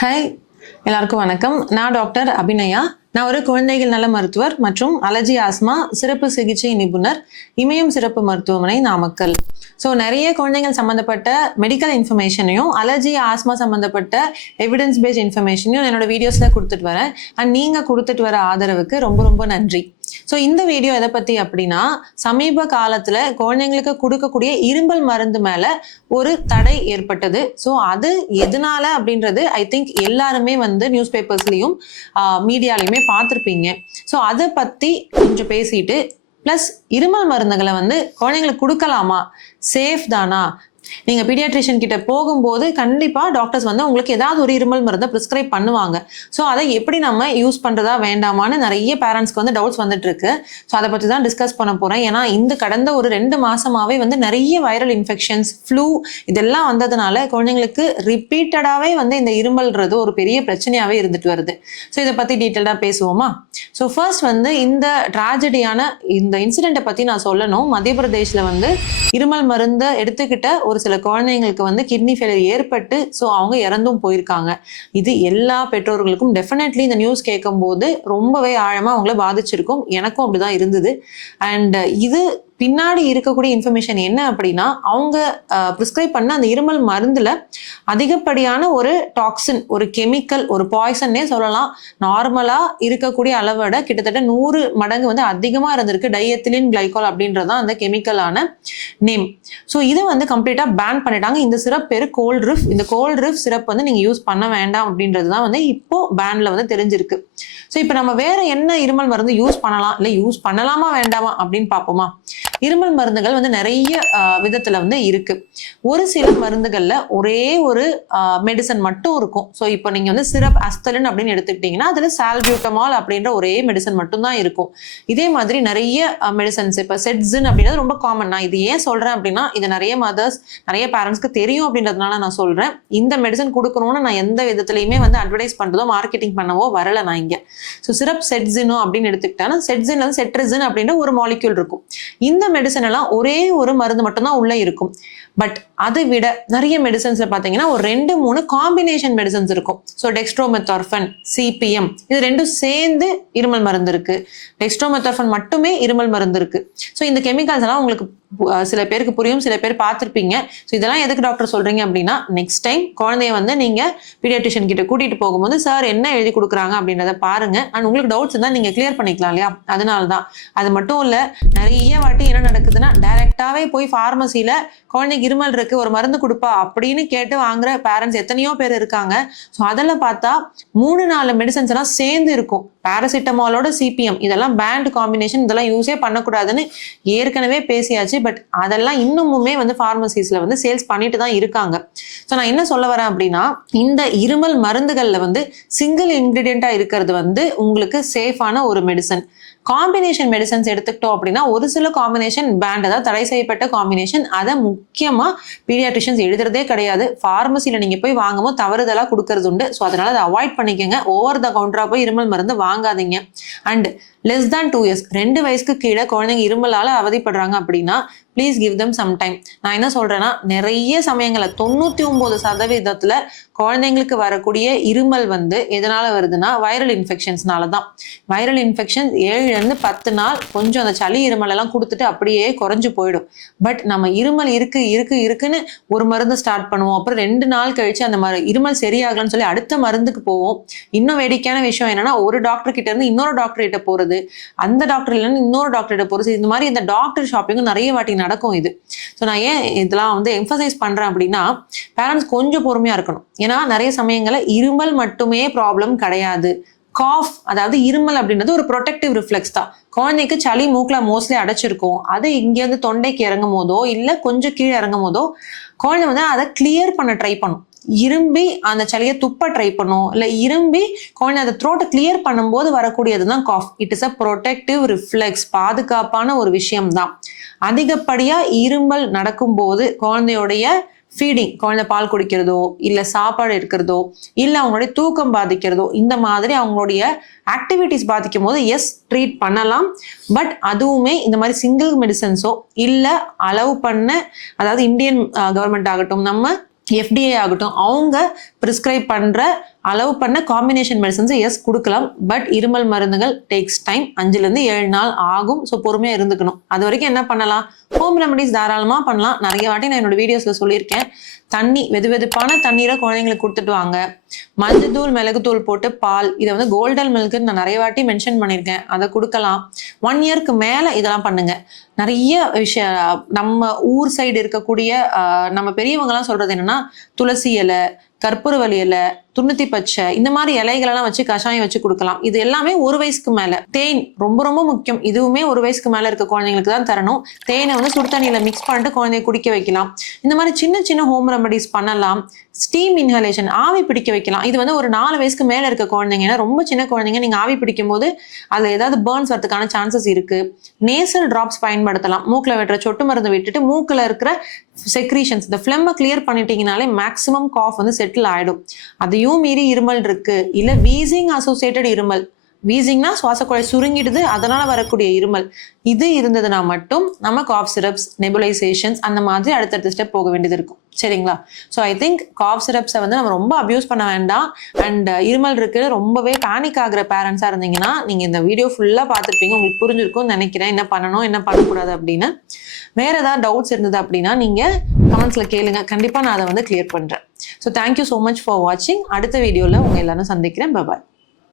Hi, எல்லாருக்கும் வணக்கம். நான் டாக்டர் அபிநயா. நான் ஒரு குழந்தைகள் நல மருத்துவர் மற்றும் அலர்ஜி ஆஸ்மா சிறப்பு சிகிச்சை நிபுணர், இமயம் சிறப்பு மருத்துவமனை, நாமக்கல். ஸோ நிறைய குழந்தைகள் சம்மந்தப்பட்ட மெடிக்கல் இன்ஃபர்மேஷனையும் அலர்ஜி ஆஸ்மா சம்மந்தப்பட்ட எவிடன்ஸ் பேஸ்ட் இன்ஃபர்மேஷனையும் என்னோட வீடியோஸில் கொடுத்துட்டு வரேன். அண்ட் நீங்கள் கொடுத்துட்டு வர ஆதரவுக்கு ரொம்ப ரொம்ப நன்றி. ஸோ இந்த வீடியோ எதை பற்றி அப்படின்னா, சமீப காலத்தில் குழந்தைங்களுக்கு கொடுக்கக்கூடிய இருமல் மருந்து மேலே ஒரு தடை ஏற்பட்டது. ஸோ அது எதனால அப்படின்றது ஐ திங்க் எல்லாருமே நியூஸ் பேப்பர்ஸ்லையும் மீடியாலையுமே பார்த்துருப்பீங்க. ஸோ அதை பற்றி கொஞ்சம் பேசிட்டு, ப்ளஸ் இருமல் மருந்துகளை குழந்தைங்களுக்கு கொடுக்கலாமா, சேஃப் தானா, நீங்க பீடியாட்ரிஷியன் கிட்ட போகும்போது கண்டிப்பா டாக்டர்ஸ் உங்களுக்கு ஏதாவது ஒரு இருமல் மருந்தை பிரிஸ்கிரைப் பண்ணுவாங்க. ஸோ அதை எப்படி நம்ம யூஸ் பண்றதா வேண்டாமான்னு நிறைய பேரண்ட்ஸ்க்கு டவுட்ஸ் வந்துட்டு இருக்கு. ஸோ அதை பத்தி தான் டிஸ்கஸ் பண்ண போறேன். ஏன்னா இந்த கடந்த ஒரு 2 மாசமாவே நிறைய வைரல் இன்ஃபெக்ஷன்ஸ், ஃப்ளூ இதெல்லாம் வந்ததுனால குழந்தைங்களுக்கு ரிப்பீட்டடாவே இந்த இருமல்ன்றது ஒரு பெரிய பிரச்சனையாவே இருந்துட்டு வருது. ஸோ இதை பத்தி டீட்டெயில்டா பேசுவோமா? ஸோ ஃபர்ஸ்ட் இந்த ட்ராஜடியான இந்த இன்சிடென்ட்டை பத்தி நான் சொல்லணும். மத்திய பிரதேஷ்ல இருமல் மருந்தை எடுத்துக்கிட்ட ஒரு சில குழந்தைங்களுக்கு கிட்னி ஃபெயிலியர் ஏற்பட்டு ஸோ அவங்க இறந்தும் போயிருக்காங்க. இது எல்லா பெற்றோர்களுக்கும் டெஃபினெட்லி இந்த நியூஸ் கேட்கும் போது ரொம்பவே ஆழமா அவங்கள பாதிச்சிருக்கும். எனக்கும் அப்படிதான் இருந்தது. அண்ட் இது பின்னாடி இருக்கக்கூடிய இன்ஃபர்மேஷன் என்ன அப்படின்னா, அவங்க ப்ரிஸ்கிரைப் பண்ண அந்த இருமல் மருந்துல அதிகப்படியான ஒரு டாக்ஸின், ஒரு கெமிக்கல், ஒரு பாய்சன்னே சொல்லலாம். நார்மலா இருக்கக்கூடிய அளவோட கிட்டத்தட்ட 100 மடங்கு அதிகமா இருந்திருக்கு. டைஎத்திலின் கிளைகால் அப்படின்றதான் அந்த கெமிக்கலான நேம். ஸோ இதை கம்ப்ளீட்டா பேன் பண்ணிட்டாங்க. இந்த சிரப் பேரு கோல்ட் ரிஃப். இந்த கோல்ட் ரிஃப் சிரப் நீங்க யூஸ் பண்ண வேண்டாம் அப்படின்றது தான் இப்போ பேன்ல தெரிஞ்சிருக்கு. ஸோ இப்போ நம்ம வேற என்ன இருமல் மருந்து யூஸ் பண்ணலாம், இல்லை யூஸ் பண்ணலாமா வேண்டாமா அப்படின்னு பார்ப்போமா? இருமல் மருந்துகள் நிறைய விதத்துல இருக்கு. ஒரு சில மருந்துகள்ல ஒரே ஒரு மெடிசன் மட்டும் இருக்கும். ஸோ இப்போ நீங்க சிரப் அஸ்தலின் அப்படின்னு எடுத்துக்கிட்டீங்கன்னா அதுல சால்பியூட்டமால் அப்படின்ற ஒரே மெடிசன் மட்டும் தான் இருக்கும். இதே மாதிரி நிறைய மெடிசன்ஸ், இப்போ செட்ஸின் அப்படின்றது ரொம்ப காமன். நான் இது ஏன் சொல்றேன் அப்படின்னா, இது நிறைய மதர்ஸ், நிறைய பேரண்ட்ஸ்க்கு தெரியும் அப்படின்றதுனால நான் சொல்றேன். இந்த மெடிசன் கொடுக்கணும்னு நான் எந்த விதத்துலையுமே அட்வர்டைஸ் பண்றதோ மார்க்கெட்டிங் பண்ணவோ வரல நான் இங்க. ஸோ சிரப் செட்ஸினோ அப்படின்னு எடுத்துக்கிட்டா, செட்ஸின் செட்ரிசின் அப்படின்ற ஒரு மாலிக்யூல் இருக்கும். இந்த மெடிசன் எல்லாம் ஒரே ஒரு மருந்து மட்டும்தான் உள்ள இருக்கும். பட் அதை விட நிறைய மெடிசன்ஸ்ல பாத்தீங்கன்னா ஒரு 2-3 காம்பினேஷன் மெடிசன்ஸ் இருக்கும். ஸோ டெக்ஸ்ட்ரோமெத்தார்ஃபன், சிபிஎம், இது ரெண்டும் சேர்ந்து இருமல் மருந்து இருக்கு. டெக்ஸ்ட்ரோமெத்தார்ஃபன் மட்டுமே இருமல் மருந்து இருக்கு. ஸோ இந்த கெமிக்கல்ஸ் எல்லாம் உங்களுக்கு சில பேருக்கு புரியும், சில பேர் பார்த்துருப்பீங்க. ஸோ இதெல்லாம் எதுக்கு டாக்டர் சொல்றீங்க அப்படின்னா, நெக்ஸ்ட் டைம் குழந்தைய நீங்க பீடியாட்ரிஷியன் கிட்ட கூட்டிட்டு போகும்போது சார் என்ன எழுதி கொடுக்குறாங்க அப்படின்றத பாருங்க. அண்ட் உங்களுக்கு டவுட்ஸ் இருந்தா நீங்க கிளியர் பண்ணிக்கலாம் இல்லையா? அதனாலதான். அது மட்டும் இல்ல, நிறைய வாட்டி என்ன நடக்குதுன்னா, டைரக்டாவே போய் பார்மசியில குழந்தைக்கு இருமல் இருக்கு ஒரு மருந்து கொடுப்பா அப்படின்னு கேட்டு வாங்குற பேரண்ட்ஸ் எத்தனையோ பேர் இருக்காங்க. ஸோ அதில் பார்த்தா 3-4 மெடிசன்ஸ் எல்லாம் சேர்ந்து இருக்கும். பாராசிட்டமாலோட சிபிஎம் இதெல்லாம் பேண்ட் காம்பினேஷன், இதெல்லாம் யூஸே பண்ணக்கூடாதுன்னு ஏற்கனவே பேசியாச்சு. பட் அதெல்லாம் இன்னுமுமே பார்மசிஸ்ல சேல்ஸ் பண்ணிட்டு தான் இருக்காங்க. ஸோ நான் என்ன சொல்ல வரேன் அப்படின்னா, இந்த இருமல் மருந்துகள்ல சிங்கிள் இன்கிரீடியண்டா இருக்கிறது உங்களுக்கு சேஃபான ஒரு மெடிசன். காம்பினேஷன் மெடிசன்ஸ் எடுத்துக்கிட்டோம் அப்படின்னா ஒரு சில காம்பினேஷன் பேண்ட், அதாவது தடை செய்யப்பட்ட காம்பினேஷன், அதை முக்கியமா பீடியாட்ரிஷியன்ஸ் எழுதுறதே கிடையாது. பார்மசியில நீங்க போய் வாங்கும்போது தவறுதலா கொடுக்கறது உண்டு. ஸோ அதனால அதை அவாய்ட் பண்ணிக்கோங்க. ஓவர் த கவுண்டரா போய் இருமல் மருந்து வாங்காதீங்க. அண்ட் லெஸ் தேன் 2 years, 2 வயசுக்கு கீழே குழந்தைங்க இருமலால அவதிப்படுறாங்க அப்படின்னா please give them some time. நான் என்ன சொல்றேன்னா, நிறைய சமயங்கள்ல 99% குழந்தைங்களுக்கு வரக்கூடிய இருமல் எதனால வருதுன்னா வைரல் இன்ஃபெக்ஷன்ஸ்னால தான். வைரல் இன்ஃபெக்ஷன் 7-10 நாள் கொஞ்சம் அந்த சளி இருமல் எல்லாம் கொடுத்துட்டு அப்படியே குறைஞ்சு போயிடும். பட் நம்ம இருமல் இருக்குன்னு ஒரு மருந்து ஸ்டார்ட் பண்ணுவோம். அப்புறம் 2 நாள் கழிச்சு அந்த இருமல் சரியாகலன்னு சொல்லி அடுத்த மருந்துக்கு போவோம். இன்னும் வேடிக்கையான விஷயம் என்னன்னா, ஒரு டாக்டர் கிட்ட இருந்து இன்னொரு டாக்டர் கிட்ட போறது, அந்த டாக்டர் இல்லைன்னு இன்னொரு டாக்டர் கிட்ட போறது, இந்த மாதிரி இந்த டாக்டர் ஷாப்பிங்கும் நிறைய வாட்டி நடக்கும் இது. ஸோ நான் ஏன் இதெல்லாம் எம்பசைஸ் பண்றேன் அப்படின்னா, பேரண்ட்ஸ் கொஞ்சம் பொறுமையா இருக்கணும். ஏன்னா நிறைய சமயங்கள்ல இருமல் மட்டுமே ப்ராப்ளம் கிடையாது. காஃப், அதாவது இருமல் அப்படின்றது ஒரு ப்ரொடெக்டிவ் ரிஃப்ளெக்ஸ் தான். குழந்தைக்கு சளி மூக்குல மோஸ்ட்லி அடைச்சிருக்கும். அது இங்கேருந்து தொண்டைக்கு இறங்கும் போதோ இல்லை கொஞ்சம் கீழே இறங்கும் போதோ குழந்தை அதை கிளியர் பண்ண ட்ரை பண்ணும். இரும்பி அந்த சளியை துப்ப ட்ரை பண்ணும். இல்லை இரும்பி குழந்தை அந்த த்ரோட்டை கிளியர் பண்ணும்போது வரக்கூடியதுதான் cough. It is a protective reflex, பாதுகாப்பான ஒரு விஷயம் தான். அதிகப்படியா இருமல் நடக்கும்போது குழந்தையோடைய ஃபீடிங், குழந்தை பால் குடிக்கிறதோ இல்லை சாப்பாடு எடுக்கிறதோ இல்லை அவங்களுடைய தூக்கம் பாதிக்கிறதோ, இந்த மாதிரி அவங்களுடைய ஆக்டிவிட்டிஸ் பாதிக்கும் போது எஸ் ட்ரீட் பண்ணலாம். பட் அதுவுமே இந்த மாதிரி சிங்கிள் மெடிசன்ஸோ இல்லை அலோவ் பண்ண, அதாவது இந்தியன் கவர்மெண்ட் ஆகட்டும், நம்ம FDA ஆகட்டும், அவங்க ப்ரிஸ்கிரைப் பண்ற அலோவ் பண்ண காம்பினேஷன் மெடிசன்ஸ் எஸ் கொடுக்கலாம். பட் இருமல் மருந்துகள் டேக்ஸ் டைம். 5லேருந்து 7 நாள் ஆகும். ஸோ பொறுமையாக இருந்துக்கணும். அது வரைக்கும் என்ன பண்ணலாம்? ஹோம் ரெமடிஸ் தாராளமாக பண்ணலாம். நிறைய வாட்டி நான் என்னோட வீடியோஸில் சொல்லியிருக்கேன். தண்ணி வெதுவெதுப்பான தண்ணீரை குழந்தைங்களுக்கு கொடுத்துட்டு வாங்க. மஞ்சத்தூள் மிளகுத்தூள் போட்டு பால், இதை வந்து கோல்டன் மில்க்குன்னு நான் நிறைய வாட்டி மென்ஷன் பண்ணியிருக்கேன், அதை கொடுக்கலாம். 1 இயர்க்கு மேலே இதெல்லாம் பண்ணுங்க. நிறைய விஷயம் நம்ம ஊர் சைடு இருக்கக்கூடிய நம்ம பெரியவங்கலாம் சொல்றது என்னன்னா, துளசி இலை, கற்பூரவள்ளி இலை, துண்ணூத்தி பச்சை, இந்த மாதிரி இலைகளெல்லாம் வச்சு கஷாயம் வச்சு கொடுக்கலாம். இது எல்லாமே 1 வயசுக்கு மேல. தேன் ரொம்ப ரொம்ப முக்கியம். இதுவுமே 1 வயசுக்கு மேல இருக்க குழந்தைங்களுக்கு தான் தரணும். தேனை வந்து சுடுதண்ணியில மிக்ஸ் பண்ணிட்டு குழந்தைய குடிக்க வைக்கலாம். இந்த மாதிரி சின்ன சின்ன ஹோம் ரெமடிஸ் பண்ணலாம். ஸ்டீம் இன்ஹலேஷன், ஆவி பிடிக்க வைக்கலாம். இது வந்து ஒரு 4 வயசுக்கு மேல இருக்க குழந்தைங்க, ஏன்னா ரொம்ப சின்ன குழந்தைங்க, நீங்க ஆவி பிடிக்கும் போது அதுல ஏதாவது பேர்ன்ஸ் வரதுக்கான சான்சஸ் இருக்கு. நேசல் டிராப்ஸ் பயன்படுத்தலாம். மூக்குல வெட்டுற சொட்டு மருந்து விட்டுட்டு மூக்குல இருக்கிற செக்ரீஷன்ஸ், இந்த ஃபிளெம்மை கிளியர் பண்ணிட்டீங்கனாலே மேக்ஸிமம் காஃப் வந்து செட்டில் ஆயிடும். அதையும் மீறி இருமல் இருக்கு, இல்ல வீசிங் அசோசியேட்டட் இருமல், வீசிங்னா சுவாச குழாய் சுருங்கிடுது, அதனால வரக்கூடிய இருமல், இது இருந்ததுன்னா மட்டும் நம்ம காஃப் சிரப்ஸ், நெபுலைசேஷன்ஸ் அந்த மாதிரி அடுத்தடுத்த ஸ்டெப் போக வேண்டியது இருக்கும். சரிங்களா? ஸோ ஐ திங்க் காஃப் சிரப்ஸை வந்து நம்ம ரொம்ப அப்யூஸ் பண்ண வேண்டாம். அண்ட் இருமல் இருக்கு ரொம்பவே பேனிக் ஆகுற பேரண்ட்ஸாக இருந்தீங்கன்னா நீங்க இந்த வீடியோ ஃபுல்லாக பார்த்துருப்பீங்க, உங்களுக்கு புரிஞ்சிருக்கும்னு நினைக்கிறேன் என்ன பண்ணணும் என்ன பண்ணக்கூடாது அப்படின்னு. வேற ஏதாவது டவுட்ஸ் இருந்தது அப்படின்னா நீங்க கமெண்ட்ஸ்ல கேளுங்க, கண்டிப்பா நான் அதை வந்து கிளியர் பண்றேன். So thank you so much for வாட்சிங். அடுத்த வீடியோல உங்க எல்லாரும் சந்திக்கிறேன். பாய்.